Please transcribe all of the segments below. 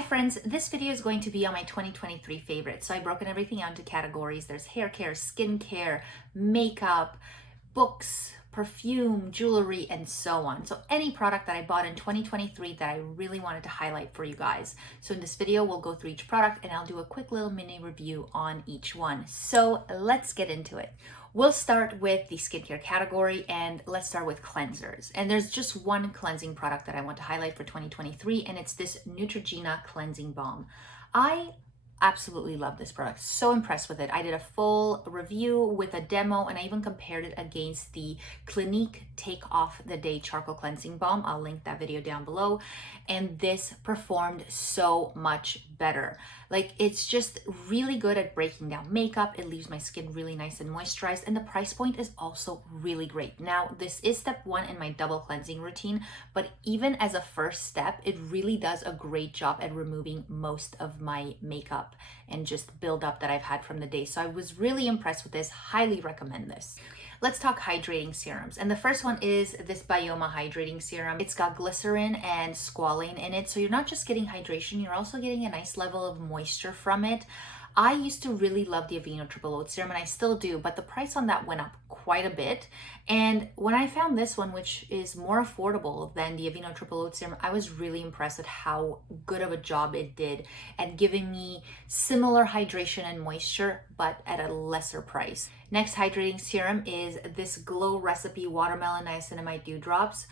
Hi friends, this video is going to be on my 2023 favorites. So I've broken everything out into categories. There's hair care, skincare, makeup, books, perfume, jewelry, and so on. So any product that I bought in 2023 that I really wanted to highlight for you guys. So in this video, we'll go through each product and I'll do a quick little mini review on each one. So let's get into it. We'll start with the skincare category and let's start with cleansers. And there's just one cleansing product that I want to highlight for 2023 and it's this Neutrogena Cleansing Balm. I absolutely love this product. So impressed with it. I did a full review with a demo and I even compared it against the Clinique Take Off the Day Charcoal Cleansing Balm. I'll link that video down below. And this performed so much better. Like, it's just really good at breaking down makeup. It leaves my skin really nice and moisturized, and the price point is also really great. Now, this is step one in my double cleansing routine, but even as a first step, it really does a great job at removing most of my makeup and just buildup that I've had from the day. So I was really impressed with this. Highly recommend this. Let's talk hydrating serums. And the first one is this Bioma Hydrating Serum. It's got glycerin and squalane in it. So you're not just getting hydration, you're also getting a nice level of moisture from it. I used to really love the Aveeno Triple Oat Serum, and I still do, but the price on that went up quite a bit. And when I found this one, which is more affordable than the Aveeno Triple Oat Serum, I was really impressed at how good of a job it did at giving me similar hydration and moisture, but at a lesser price. Next hydrating serum is this Glow Recipe Watermelon Niacinamide Dew Drops.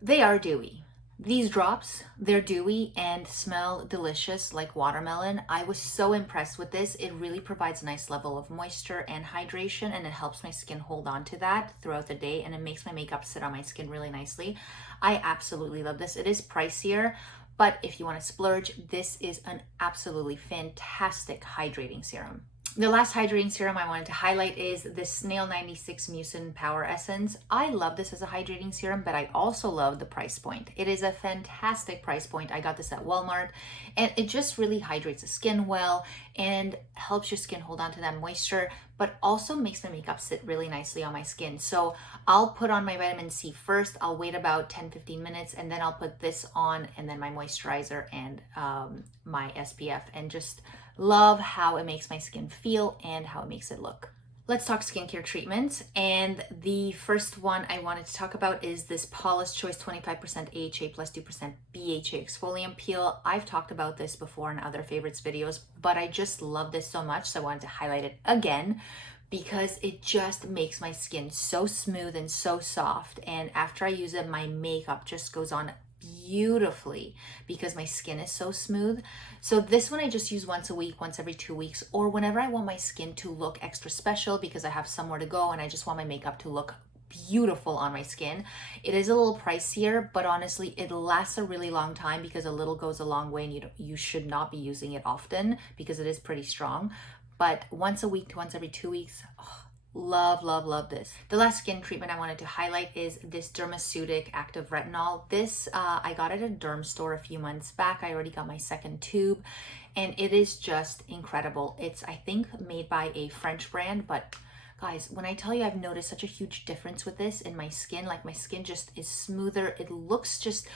They are dewy. These drops, they're dewy and smell delicious like watermelon. I was so impressed with this. It really provides a nice level of moisture and hydration, and it helps my skin hold on to that throughout the day, and it makes my makeup sit on my skin really nicely. I absolutely love this. It is pricier, but if you want to splurge, this is an absolutely fantastic hydrating serum. The last hydrating serum I wanted to highlight is this Snail 96 Mucin Power Essence. I love this as a hydrating serum, but I also love the price point. It is a fantastic price point. I got this at Walmart, and it just really hydrates the skin well and helps your skin hold on to that moisture, but also makes my makeup sit really nicely on my skin. So I'll put on my vitamin C first. I'll wait about 10-15 minutes, and then I'll put this on, and then my moisturizer and my SPF, and just love how it makes my skin feel and how it makes it look. Let's talk skincare treatments. And the first one I wanted to talk about is this Paula's Choice 25% AHA plus 2% BHA exfoliant peel. I've talked about this before in other favorites videos, but I just love this so much, so I wanted to highlight it again because it just makes my skin so smooth and so soft. And after I use it, my makeup just goes on beautifully because my skin is so smooth. So this one I just use once a week, once every 2 weeks, or whenever I want my skin to look extra special because I have somewhere to go and I just want my makeup to look beautiful on my skin. It is a little pricier, but honestly it lasts a really long time because a little goes a long way, and you should not be using it often because it is pretty strong. But once a week to once every 2 weeks, love, love, love this. The last skin treatment I wanted to highlight is this Dermaceutic Active Retinol. This, I got it at a derm store a few months back. I already got my second tube, and it is just incredible. It's, I think, made by a French brand, but guys, when I tell you I've noticed such a huge difference with this in my skin, like my skin just is smoother. It looks just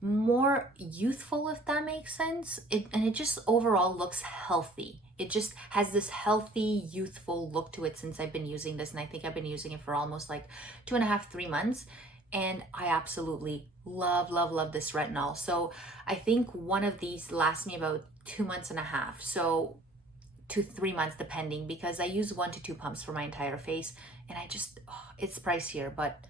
more youthful, if that makes sense. And it just overall looks healthy. It just has this healthy, youthful look to it since I've been using this. And I think I've been using it for almost like 2.5, 3 months. And I absolutely love, love, love this retinol. So I think one of these lasts me about 2.5 months. So to 3 months depending, because I use 1 to 2 pumps for my entire face. And I just, it's pricier, but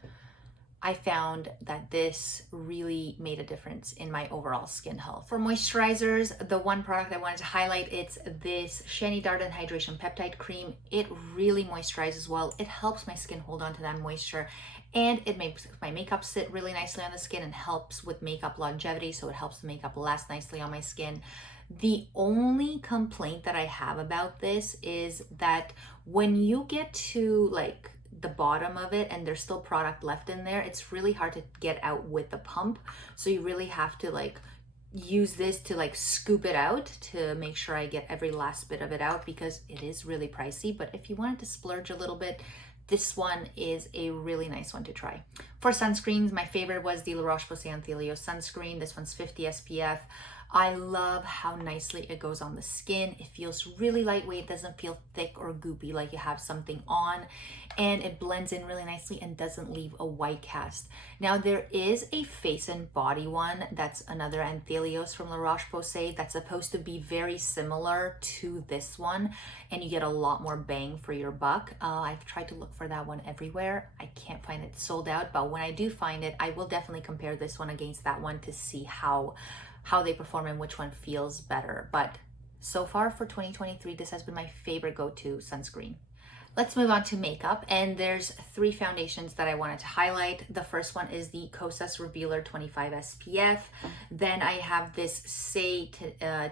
I found that this really made a difference in my overall skin health. For moisturizers, the one product I wanted to highlight, it's this Shani Darden Hydration Peptide Cream. It really moisturizes well. It helps my skin hold on to that moisture, and it makes my makeup sit really nicely on the skin and helps with makeup longevity, so it helps the makeup last nicely on my skin. The only complaint that I have about this is that when you get to like the bottom of it and there's still product left in there, it's really hard to get out with the pump. So you really have to like use this to like scoop it out to make sure I get every last bit of it out because it is really pricey. But if you wanted to splurge a little bit, this one is a really nice one to try. For sunscreens, my favorite was the La Roche-Posay Anthelio sunscreen. This one's 50 SPF. I love how nicely it goes on the skin. It feels really lightweight, doesn't feel thick or goopy like you have something on, and it blends in really nicely and doesn't leave a white cast. Now there is a face and body one that's another Anthelios from La Roche-Posay that's supposed to be very similar to this one, and you get a lot more bang for your buck. I've tried to look for that one everywhere. I can't find it, sold out, but when I do find it, I will definitely compare this one against that one to see how they perform and which one feels better. But so far for 2023, this has been my favorite go-to sunscreen. Let's move on to makeup, and there's 3 foundations that I wanted to highlight. The first one is the Kosas Revealer 25 SPF. Then I have this Say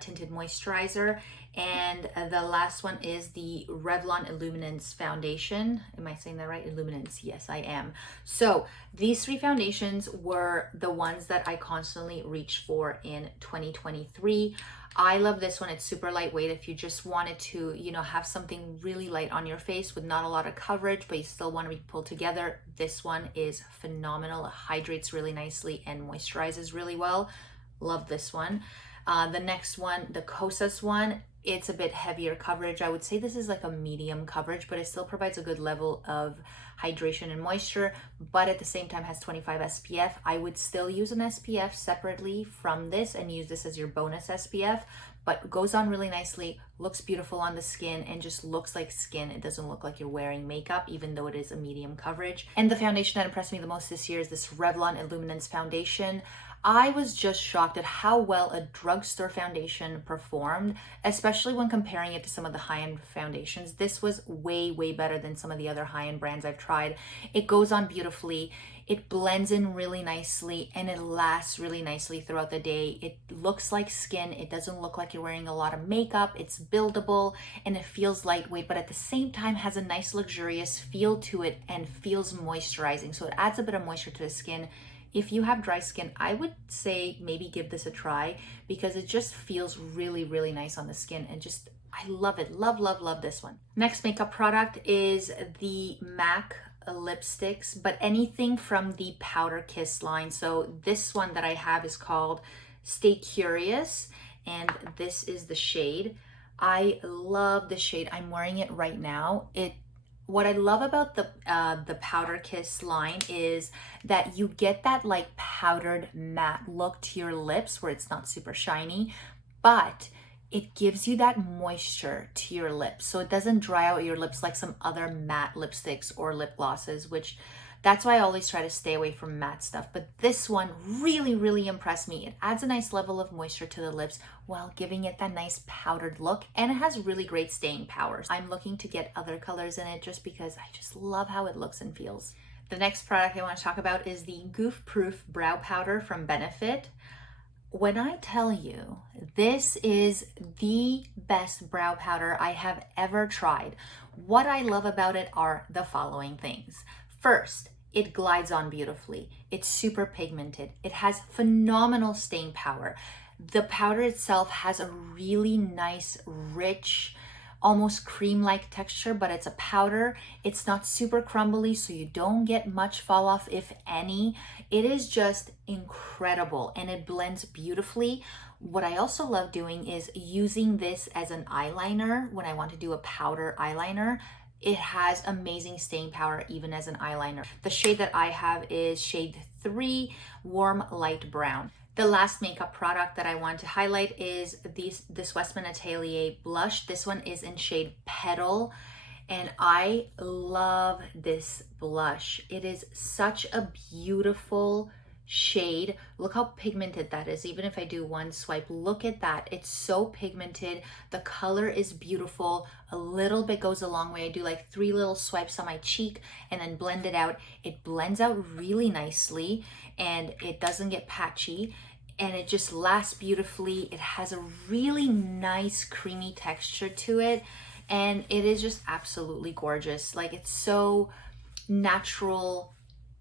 Tinted Moisturizer, and the last one is the Revlon Illuminance Foundation. Am I saying that right? Illuminance, yes, I am. So these 3 foundations were the ones that I constantly reached for in 2023. I love this one. It's super lightweight. If you just wanted to, have something really light on your face with not a lot of coverage, but you still want to be pulled together, this one is phenomenal. It hydrates really nicely and moisturizes really well. Love this one. The next one, the Kosas one, it's a bit heavier coverage. I would say this is like a medium coverage, but it still provides a good level of hydration and moisture, but at the same time has 25 SPF. I would still use an SPF separately from this and use this as your bonus SPF, but goes on really nicely, looks beautiful on the skin, and just looks like skin. It doesn't look like you're wearing makeup, even though it is a medium coverage. And the foundation that impressed me the most this year is this Revlon Illuminance Foundation. I was just shocked at how well a drugstore foundation performed, especially when comparing it to some of the high-end foundations. This was way, way better than some of the other high-end brands I've tried. It goes on beautifully, it blends in really nicely, and it lasts really nicely throughout the day. It looks like skin. It doesn't look like you're wearing a lot of makeup. It's buildable, and it feels lightweight, but at the same time has a nice luxurious feel to it and feels moisturizing. So it adds a bit of moisture to the skin. If you have dry skin, I would say maybe give this a try because it just feels really, really nice on the skin, and just, I love it. Love, love, love this one. Next makeup product is the MAC lipsticks, but anything from the Powder Kiss line. So this one that I have is called Stay Curious, and this is the shade. I love the shade. I'm wearing it right now. What I love about the Powder Kiss line is that you get that like powdered matte look to your lips where it's not super shiny, but it gives you that moisture to your lips. So it doesn't dry out your lips like some other matte lipsticks or lip glosses, which that's why I always try to stay away from matte stuff. But this one really, really impressed me. It adds a nice level of moisture to the lips while giving it that nice powdered look. And it has really great staying power. I'm looking to get other colors in it just because I just love how it looks and feels. The next product I want to talk about is the Goof Proof Brow Powder from Benefit. When I tell you, this is the best brow powder I have ever tried. What I love about it are the following things. First, it glides on beautifully. It's super pigmented. It has phenomenal staying power. The powder itself has a really nice, rich, almost cream-like texture, but it's a powder. It's not super crumbly, so you don't get much fall off, if any. It is just incredible, and it blends beautifully. What I also love doing is using this as an eyeliner when I want to do a powder eyeliner. It has amazing staying power even as an eyeliner. The shade that I have is shade 3, Warm Light Brown. The last makeup product that I want to highlight is this Westman Atelier blush. This one is in shade Petal, and I love this blush. It is such a beautiful shade. Look how pigmented that is. Even if I do one swipe, look at that. It's so pigmented. The color is beautiful. A little bit goes a long way. I do like 3 little swipes on my cheek and then blend it out. It blends out really nicely and it doesn't get patchy, and it just lasts beautifully. It has a really nice creamy texture to it, and it is just absolutely gorgeous. Like, it's so natural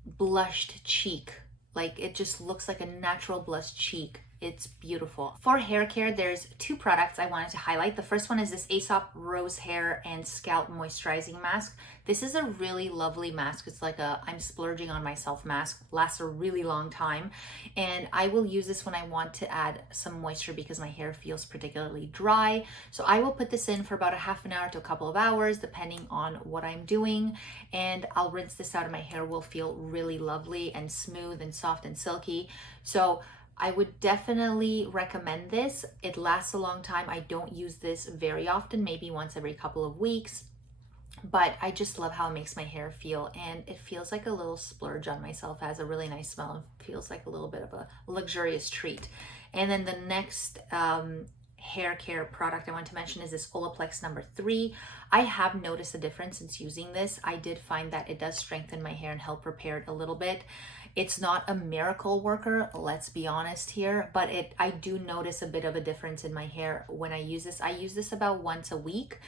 blushed cheek. Like, it just looks like a natural blushed cheek It's beautiful. For hair care, there's two products I wanted to highlight. The first one is this Aesop Rose Hair and Scalp Moisturizing Mask. This is a really lovely mask. It's like a I'm splurging on myself mask. Lasts a really long time. And I will use this when I want to add some moisture because my hair feels particularly dry. So I will put this in for about a half an hour to a couple of hours, depending on what I'm doing. And I'll rinse this out and my hair will feel really lovely and smooth and soft and silky. So I would definitely recommend this. It lasts a long time. I don't use this very often, maybe once every couple of weeks, but I just love how it makes my hair feel, and it feels like a little splurge on myself. It has a really nice smell and feels like a little bit of a luxurious treat. And then the next hair care product I want to mention is this Olaplex number 3. I have noticed a difference since using this. I did find that it does strengthen my hair and help repair it a little bit. It's not a miracle worker, let's be honest here, but I do notice a bit of a difference in my hair when I use this. I use this about once a week,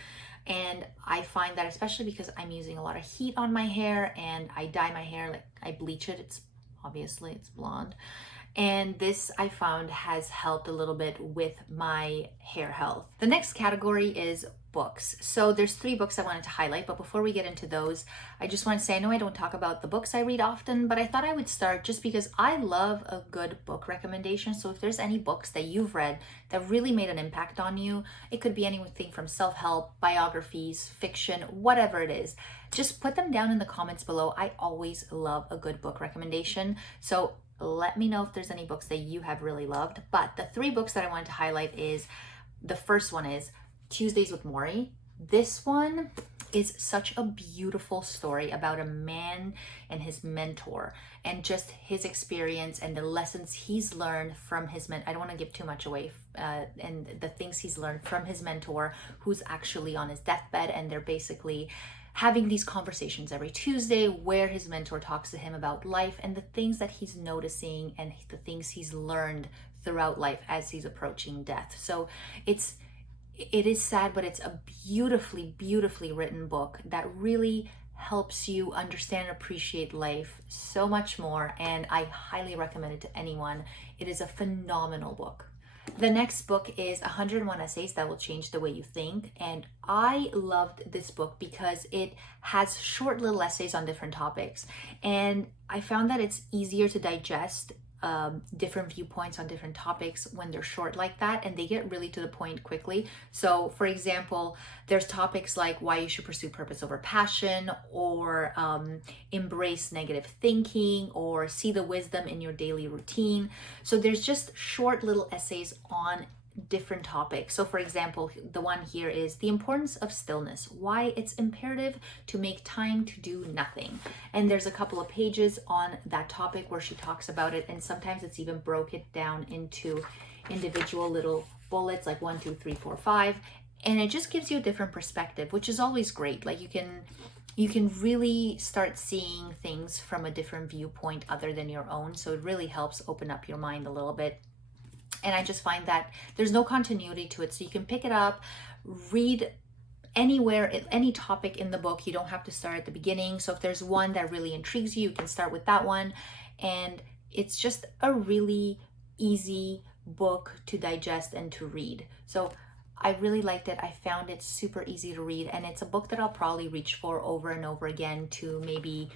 and I find that especially because I'm using a lot of heat on my hair and I dye my hair, like I bleach it, it's blonde. And this I found has helped a little bit with my hair health. The next category is books. So there's 3 books I wanted to highlight, but before we get into those, I just want to say, I know I don't talk about the books I read often, but I thought I would start just because I love a good book recommendation. So if there's any books that you've read that really made an impact on you, it could be anything from self-help, biographies, fiction, whatever it is, just put them down in the comments below. I always love a good book recommendation. So let me know if there's any books that you have really loved. But the 3 books that I wanted to highlight is, the first one is Tuesdays with Morrie. This one is such a beautiful story about a man and his mentor and just his experience and the lessons he's learned from his I don't want to give too much away, and the things he's learned from his mentor, who's actually on his deathbed, and they're basically having these conversations every Tuesday where his mentor talks to him about life and the things that he's noticing and the things he's learned throughout life as he's approaching death. So it is sad, but it's a beautifully, beautifully written book that really helps you understand and appreciate life so much more, and I highly recommend it to anyone. It is a phenomenal book. The next book is 101 Essays That Will Change the Way You Think, and I loved this book because it has short little essays on different topics, and I found that it's easier to digest different viewpoints on different topics when they're short like that, and they get really to the point quickly. So for example, there's topics like why you should pursue purpose over passion, or embrace negative thinking, or see the wisdom in your daily routine. So there's just short little essays on different topics. So for example, the one here is the importance of stillness, why it's imperative to make time to do nothing. And there's a couple of pages on that topic where she talks about it, and sometimes it's even broke it down into individual little bullets, like 1, 2, 3, 4, 5, and it just gives you a different perspective, which is always great. Like you can really start seeing things from a different viewpoint other than your own, so it really helps open up your mind a little bit. And I just find that there's no continuity to it. So you can pick it up, read anywhere, any topic in the book. You don't have to start at the beginning. So if there's one that really intrigues you, you can start with that one. And it's just a really easy book to digest and to read. So I really liked it. I found it super easy to read. And it's a book that I'll probably reach for over and over again to maybe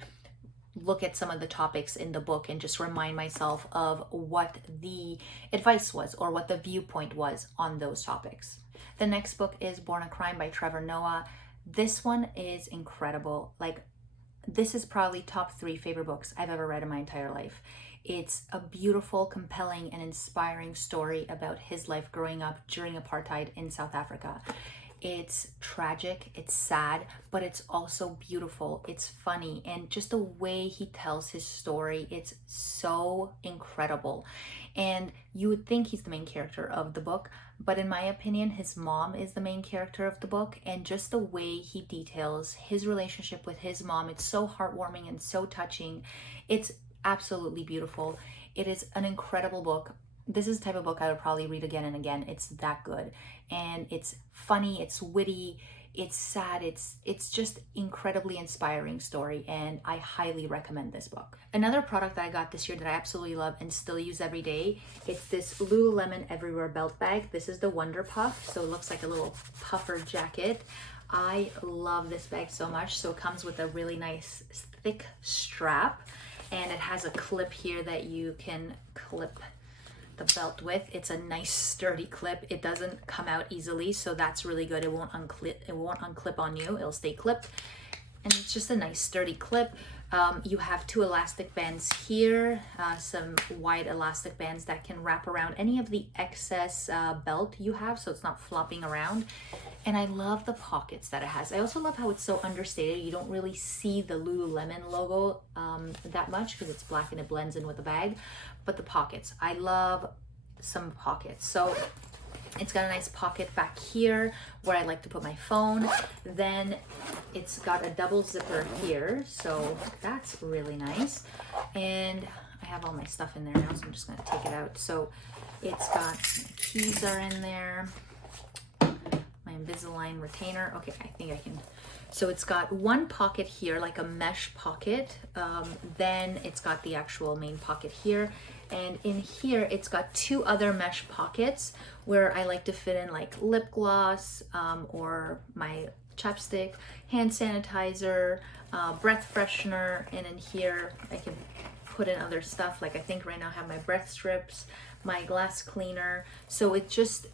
look at some of the topics in the book and just remind myself of what the advice was or what the viewpoint was on those topics. The next book is Born a Crime by Trevor Noah. This one is incredible. Like, this is probably top 3 favorite books I've ever read in my entire life. It's a beautiful, compelling, and inspiring story about his life growing up during apartheid in South Africa. It's tragic, it's sad, but it's also beautiful, it's funny, and just the way he tells his story, it's so incredible. And you would think he's the main character of the book, but in my opinion, his mom is the main character of the book, and just the way he details his relationship with his mom, it's so heartwarming and so touching. It's absolutely beautiful. It is an incredible book. This is the type of book I would probably read again and again. It's that good. And it's funny, it's witty, it's sad, it's just incredibly inspiring story, and I highly recommend this book. Another product that I got this year that I absolutely love and still use every day, it's this Lululemon Everywhere belt bag. This is the Wonder Puff, so it looks like a little puffer jacket. I love this bag so much. So it comes with a really nice thick strap, and it has a clip here that you can clip the belt with. It's a nice sturdy clip. It doesn't come out easily, so that's really good. It won't unclip on you. It'll stay clipped, and it's just a nice sturdy clip. You have two elastic bands here, some wide elastic bands that can wrap around any of the excess belt you have, so it's not flopping around. And I love the pockets that it has. I also love how it's so understated. You don't really see the Lululemon logo that much because it's black and it blends in with the bag. But the pockets, I love some pockets. So it's got a nice pocket back here where I like to put my phone. Then it's got a double zipper here, so that's really nice. And I have all my stuff in there now, so I'm just gonna take it out. So it's got, my keys are in there, my Invisalign retainer. Okay, I think I can. So it's got one pocket here, like a mesh pocket. Then it's got the actual main pocket here. And in here, it's got two other mesh pockets where I like to fit in like lip gloss or my chapstick, hand sanitizer, breath freshener. And in here, I can put in other stuff. Like I think right now I have my breath strips, my glass cleaner. So it just,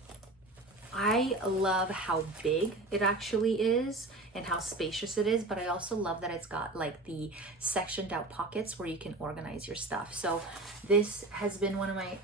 I love how big it actually is and how spacious it is, but I also love that it's got like the sectioned out pockets where you can organize your stuff. So this has been one of my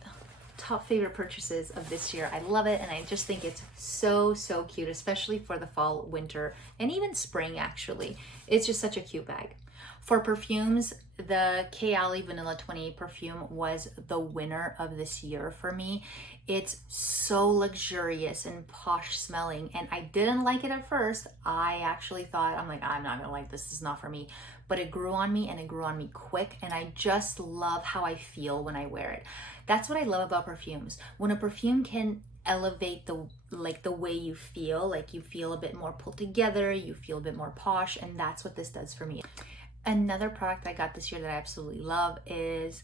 top favorite purchases of this year. I love it, and I just think it's so cute, especially for the fall, winter, and even spring actually. It's just such a cute bag. For perfumes, the Kayali Vanilla 28 perfume was the winner of this year for me. It's so luxurious and posh smelling, and I didn't like it at first. I actually thought, I'm like, I'm not gonna like this, this is not for me. But it grew on me, and it grew on me quick, and I just love how I feel when I wear it. That's what I love about perfumes. When a perfume can elevate the way you feel, like you feel a bit more pulled together, you feel a bit more posh, and that's what this does for me. Another product I got this year that I absolutely love is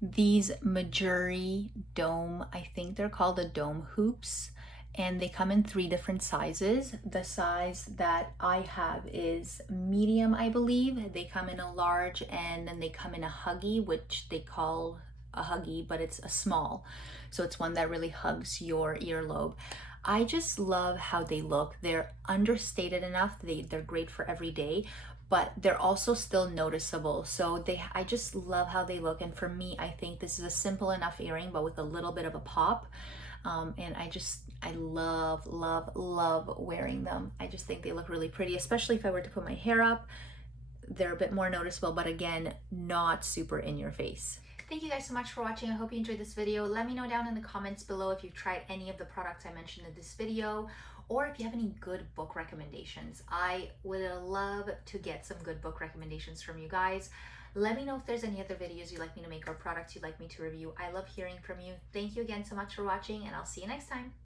these Majuri Dome, I think they're called the Dome Hoops, and they come in 3 different sizes. The size that I have is medium, I believe. They come in a large, and then they come in a Huggy, which they call a Huggy, but it's a small. So it's one that really hugs your earlobe. I just love how they look. They're understated enough. They're great for every day, but they're also still noticeable. So I just love how they look. And for me, I think this is a simple enough earring, but with a little bit of a pop. And I love wearing them. I just think they look really pretty, especially if I were to put my hair up. They're a bit more noticeable, but again, not super in your face. Thank you guys so much for watching. I hope you enjoyed this video. Let me know down in the comments below if you've tried any of the products I mentioned in this video, or if you have any good book recommendations. I would love to get some good book recommendations from you guys. Let me know if there's any other videos you'd like me to make or products you'd like me to review. I love hearing from you. Thank you again so much for watching, and I'll see you next time.